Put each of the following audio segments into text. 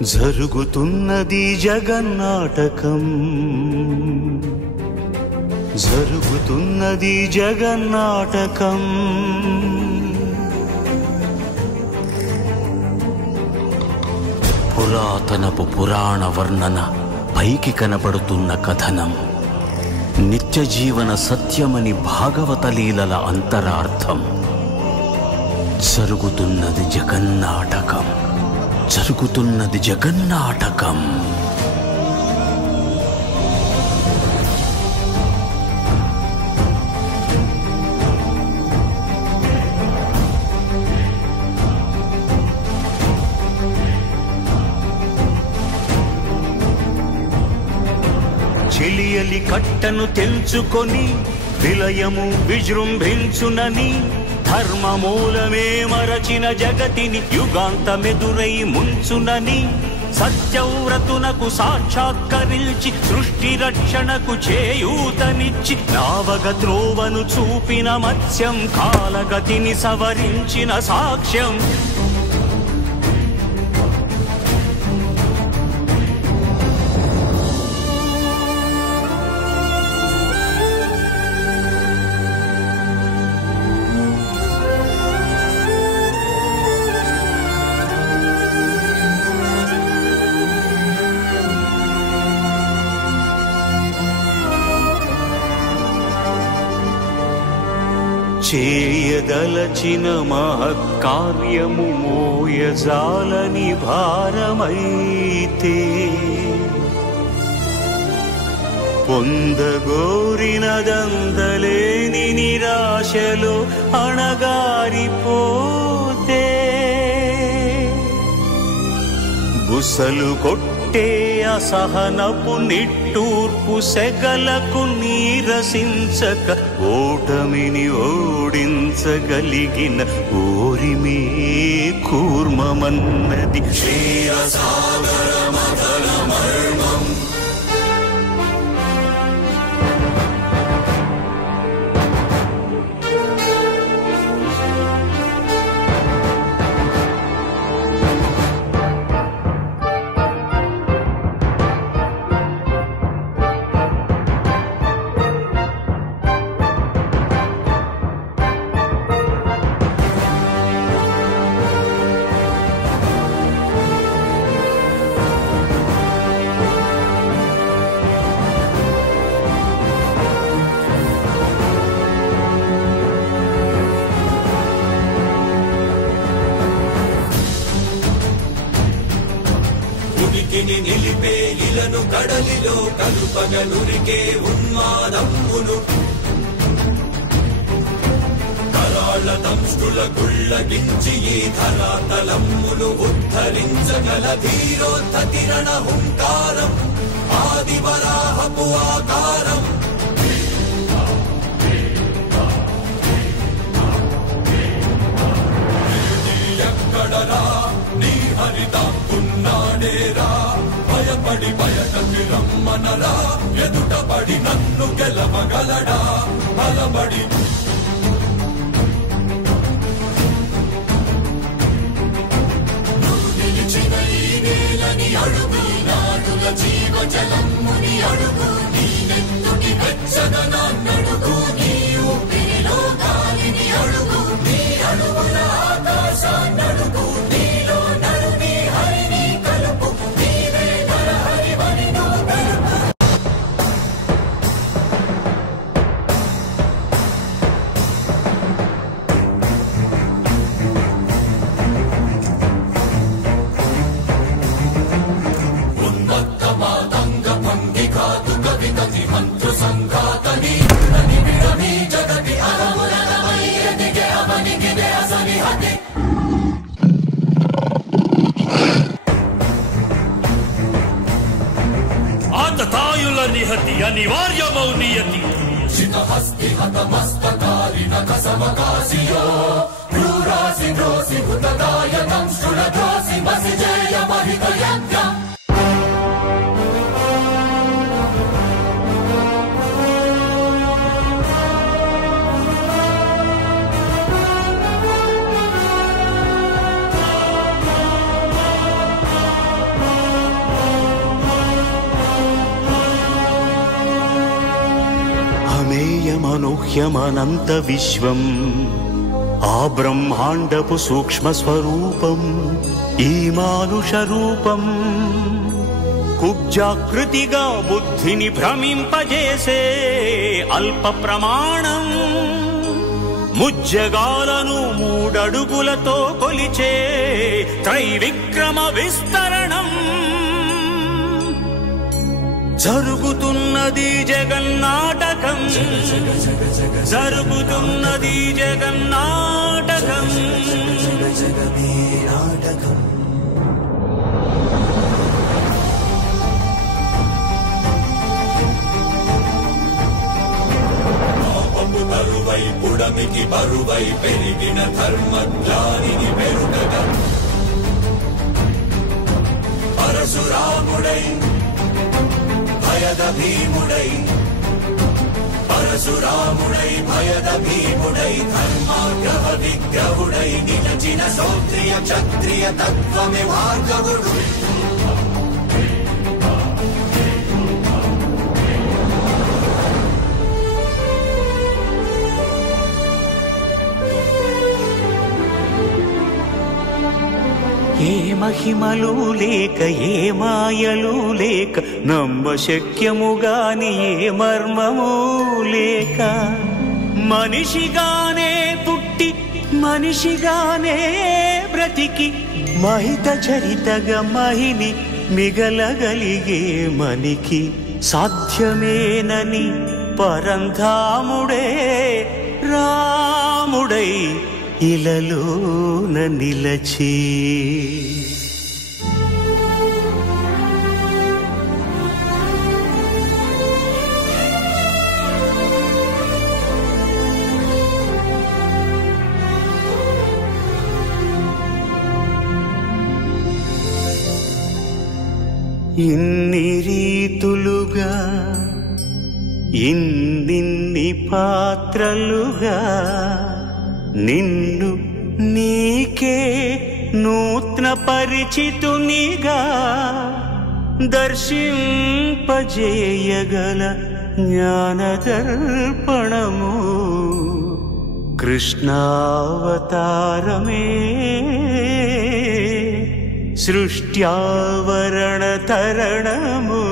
జరుగుతున్నది జగన్నాటకం, జరుగుతున్నది జగన్నాటకం. పురాతనపు పురాణ వర్ణన, పైకి కనబడుతున్న కథనం, నిత్య జీవన సత్యమని భాగవత లీలల అంతరార్థం. జరుగుతున్నది జగన్నాటకం, జరుగుతున్నది జగన్నాటకం. చెలియలి కట్టను తెంచుకొని విలయము విజృంభించునని, ధర్మమూలమే మరచిన జగతిని యుగాంతమెదురై ముంచునని, సత్యవ్రతునకు సాక్షాత్కరించి సృష్టి రక్షణకు చేయూతనిచ్చి, నావగ త్రోవను చూపిన మత్స్యం, కాలగతిని సవరించిన సాక్ష్యం. చేయదలచిన మహత్కార్యము మోయజాలని భారమైతే, పొందగోరినదందలేని నిరాశలో అణగారిపోతే, బుసలు కొట్టే అసహనపు నిట్టూర్పు సెగలకు నీరసించక, ఓటమిని ఓడించగలిగిన ఓరిమే కూర్మమన్నది క్షీరసాగర మదన మర్మం. నిలిపే ఇలను కడలిలో కలుపగలురికే ఉన్మాదమ్మును, కరాళ దంష్టుల గుళ్ళగించి ఈ ధరాతలమ్మును ఉద్ధరించగల ధీరోద్ధతిరణ హుంకారం, ఆదివరాహపు ఆకారం. ఎక్కడరా నీ హరితాకున్నాడేరా, భయపడి బయటకి రమ్మనరా, ఎదుటపడి నన్ను గెలవగలడా బలబడి. నువ్వు నిలిచిన ఈ నేలని అడుగు, నాడుల జీవజలమ్ముని అడుగు, నీ నెత్తుటి వెచ్చదనాన్నడుగు, నీ ఊపిరిలో గాలిని అడుగు, నీ అడుగుల ఆకాశాన్నడుగు, నీలో నడుని హరిని కలుపు, నీవే నరహరివని నువ్వు తెలుపు. ఉన్మత్త మాతంగ భంగి కాదు కవితతి మంత్ర సంఘాతని విడమి జగతి అరములనమై ఎదిగే అవనిగిదే అసని హతి. ఆతతాయుల నిహతి అనివార్యమౌ నియతి, శితహస్తి హతమస్తకారిణ కసమకాశియో, క్రూరాసి ద్రోసి హుతదాయకం శృణద్రోసి మసిజేయ మహిత యజ్ఞం. బాహ్యమనంత విశ్వం ఆ బ్రహ్మాండపు సూక్ష్మ స్వరూపం ఈ మానుష రూపం కుబ్జాకృతిగా బుద్ధిని భ్రమింపజేసే అల్ప ప్రమాణం ముజ్జగాలను మూడడుగులతో కొలిచే త్రైవిక్రమ విస్తరణం జరుగుతున్నది జగన్నాటకం జరుగుతున్నది జగన్నాటకం బరువై పుడమికి బరువై పెరిగిన ధర్మజ్ఞానిని పెరుగగా పరశురాముడై భయద భీముడై పరశురాముడై భయద భీముడై ధర్మాగ్రహ విగ్రహుడై నిలచిన సౌత్రియ క్షత్రియ తత్వమే భార్గవుడు ఏ మహిమలు లేక ఏ మాయలు లేక నమ్మశక్యముగాని ఏ మర్మము లేక మనిషిగానే పుట్టి మనిషిగానే బ్రతికి మహిత చరితగా మహిని మిగలగలిగే మనికి సాధ్యమేనని పరంధాముడే రాముడై ఇలలోన నిలచి ఇన్ని రీతులుగా ఇన్నిన్ని పాత్రలుగా నిన్ను నీకే నూత్న పరిచితునిగా దర్శింపజేయగల జ్ఞానదర్పణము కృష్ణావతారమే సృష్ట్యావరణ తరణము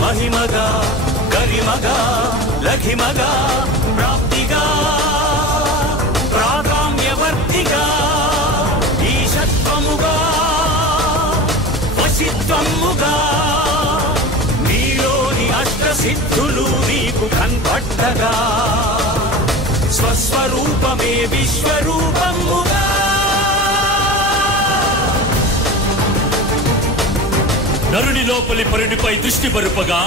మహిమగా గరిమగా లఘిమగా ప్రాప్తిగా ప్రాగామ్యవర్తిగా ఈశత్వముగా వశిత్వముగా నీలోని అష్టసిద్ధులు నీకు కన్పట్టగా స్వస్వరూపమే విశ్వరూపముగా నరుని లోపలి పరునిపై దృష్టి బరుపగా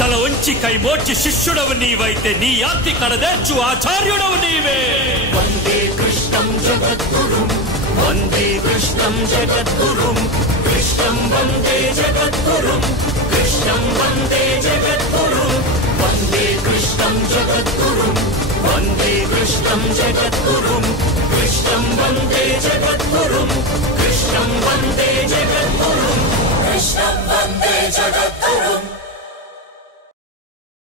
తల వంచి కైమోర్చి శిష్యుడవు నీవైతే నీ యాతి కడదేర్చు ఆచార్యుడవు నీవే. వందే కృష్ణం జగద్గురుం వందే కృష్ణం జగద్గురుం కృష్ణం వందే జగద్గురుం కృష్ణం వందే జగద్గురుం వందే కృష్ణం జగద్గురుం వందే కృష్ణం జగద్గురుం కృష్ణం వందే జగద్గురుం కృష్ణం వందే జగద్గురుం కృష్ణం వందే జగద్గురుం